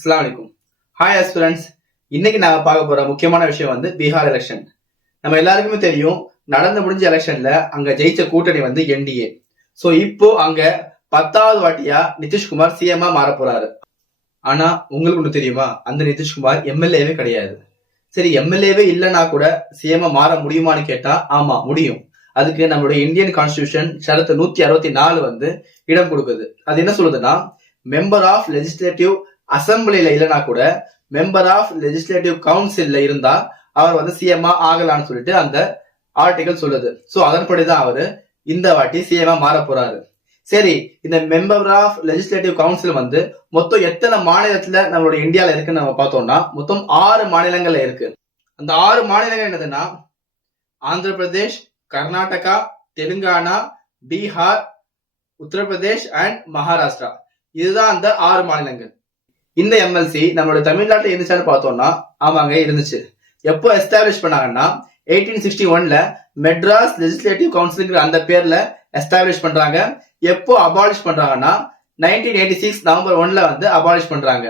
அஸ்ஸலாமு அலைக்கும். Hi aspirants. இன்னைக்கு நாங்க பார்க்க போற முக்கியமான விஷயம் வந்து பீகார் எலெக்ஷன். நம்ம எல்லாருக்குமே தெரியும், நடந்து முடிஞ்ச எலெக்ஷன்ல அங்க ஜெயிச்ச கூட்டணி வந்து என்டிஏ. சோ இப்போ அங்க 10வது வாட்டியா நிதிஷ்குமார் சிஎம் மாற போறாரு. ஆனா உங்களுக்கு ஒண்ணு தெரியுமா, அந்த நிதிஷ்குமார் எம்எல்ஏவே கிடையாது. சரி, எம்எல்ஏவே இல்லைன்னா கூட சிஎம் மாற முடியுமான்னு கேட்டா ஆமா முடியும். அதுக்கு நம்மளுடைய இந்தியன் கான்ஸ்டிடியூஷன் ஷரத்து 164 வந்து இடம் கொடுக்குது. அது என்ன சொல்லுதுன்னா, மெம்பர் ஆஃப் லெஜிஸ்லேட்டிவ் அசம்பிளில இல்லைன்னா கூட மெம்பர் ஆஃப் லெஜிஸ்லேட்டிவ் கவுன்சில்ல இருந்தா அவர் வந்து சிஎம் ஆகலான்னு சொல்லிட்டு அந்த ஆர்டிகல் சொல்லுது. சோ அதன்படிதான் அவரு இந்த வாட்டி சிஎம் மாற போறாரு. சரி, இந்த மெம்பர் ஆஃப் லெஜிஸ்லேட்டிவ் கவுன்சில் வந்து மொத்தம் எத்தனை மாநிலத்துல நம்மளுடைய இந்தியால இருக்குன்னு நம்ம பார்த்தோம்னா மொத்தம் 6 மாநிலங்கள்ல இருக்கு. அந்த 6 மாநிலங்கள் என்னதுன்னா ஆந்திர பிரதேஷ், கர்நாடகா, தெலுங்கானா, பீகார், உத்தரப்பிரதேஷ் அண்ட் மகாராஷ்டிரா. இதுதான் அந்த 6 மாநிலங்கள். இந்த எம்எல்சி நம்மளோட தமிழ்நாட்டில் இருந்துச்சான்னு பார்த்தோம்னா ஆமாங்க இருந்துச்சு. எப்போ எஸ்டாப்ளிஷ் பண்ணாங்கன்னா 1861ல மெட்ராஸ் லெஜிஸ்லேட்டிவ் கவுன்சில்ங்கிற அந்த பேர்ல எஸ்டாப்ளிஷ் பண்றாங்க. எப்போ அபாலிஷ் பண்றாங்கன்னா 1986 நவம்பர் 1ல வந்து அபாலிஷ் பண்றாங்க.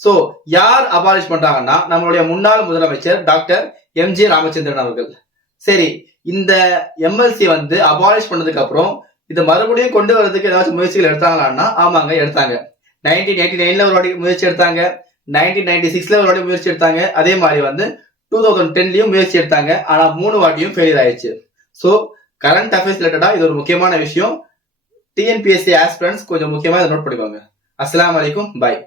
சோ யார் அபாலிஷ் பண்றாங்கன்னா நம்மளுடைய முன்னாள் முதலமைச்சர் டாக்டர் எம்ஜி ராமச்சந்திரன் அவர்கள். சரி, இந்த எம்எல்சி வந்து அபாலிஷ் பண்ணதுக்கு அப்புறம் இதை மறுபடியும் கொண்டு வரதுக்கு ஏதாச்சும் முயற்சிகள் எடுத்தாங்களான்னா ஆமாங்க எடுத்தாங்க. 1989ல ஒரு வாட்டி முயற்சி எடுத்தாங்க, 1996ல ஒரு வாட்டி முயற்சி எடுத்தாங்க, அதே மாதிரி வந்து 2010லயும் முயற்சி எடுத்தாங்க. ஆனா 3 வாட்டியும் ஃபெயிலியர் ஆயிடுச்சு. சோ கரண்ட் அஃபேர்ஸ் ரிலேட்டடா இது ஒரு முக்கியமான விஷயம். டிஎன்பிஎஸ்சி ஆஸ்பிரண்ட்ஸ் கொஞ்சம் முக்கியமா இதை நோட் பண்ணிக்கோங்க. அஸ்ஸலாமு அலைக்கும், பாய்.